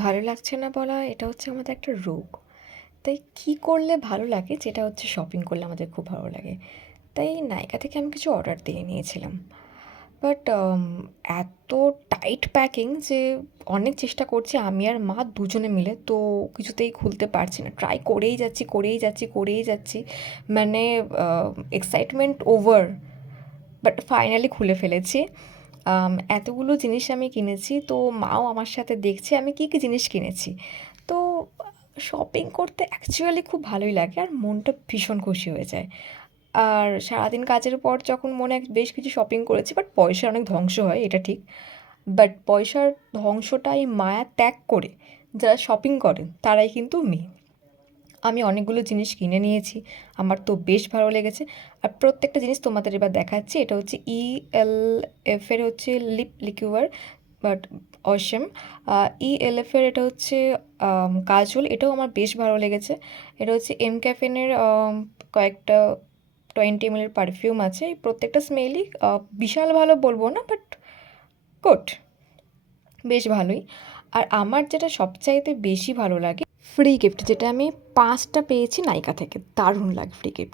ভালো লাগছে না বলা এটা হচ্ছে আমাদের একটা রোগ। তাই কী করলে ভালো লাগে যেটা হচ্ছে শপিং করলে আমাদের খুব ভালো লাগে। তাই নাইকা থেকে আমি কিছু অর্ডার দিয়ে নিয়েছিলাম। বাট এত টাইট প্যাকিং যে অনেক চেষ্টা করছি আমি আর মা দুজনে মিলে তো কিছুতেই খুলতে পারছি না। ট্রাই করেই যাচ্ছি, করেই যাচ্ছি, করেই যাচ্ছি। মানে এক্সাইটমেন্ট ওভার। বাট ফাইনালি খুলে ফেলেছি। এতগুলো জিনিস আমি কিনেছি তো মাও আমার সাথে দেখছে আমি কী কী জিনিস কিনেছি। তো শপিং করতে অ্যাকচুয়ালি খুব ভালোই লাগে আর মনটা ভীষণ খুশি হয়ে যায়। আর সারাদিন কাজের পর যখন মনে হয় বেশ কিছু শপিং করেছি বাট পয়সার অনেক ধ্বংস হয় এটা ঠিক। বাট পয়সার ধ্বংসটা এই মায়া ত্যাগ করে যারা শপিং করেন তারাই কিন্তু মেয়ে। আমি অনেকগুলো জিনিস কিনে নিয়েছি। আমার তো বেশ ভালো লেগেছে। আর প্রত্যেকটা জিনিস তোমাদের এবার দেখাচ্ছি। এটা হচ্ছে ELF এর হচ্ছে লিপ লিকুইড বাট অসম। ELF এর এটা হচ্ছে কাজল। এটাও আমার বেশ ভালো লেগেছে। এটা হচ্ছে এমক্যাফিনের কয়েকটা 20 ml এর পারফিউম আছে। এই প্রত্যেকটা স্মেলই বিশাল ভালো বলবো না বাট গুড। বেশ ভালোই। আর আমার যেটা সবচাইতে বেশি ভালো লাগে ফ্রি গিফট যেটা আমি 5টা পেয়েছি নাইকা থেকে। দারুণ লাগে ফ্রি গিফট।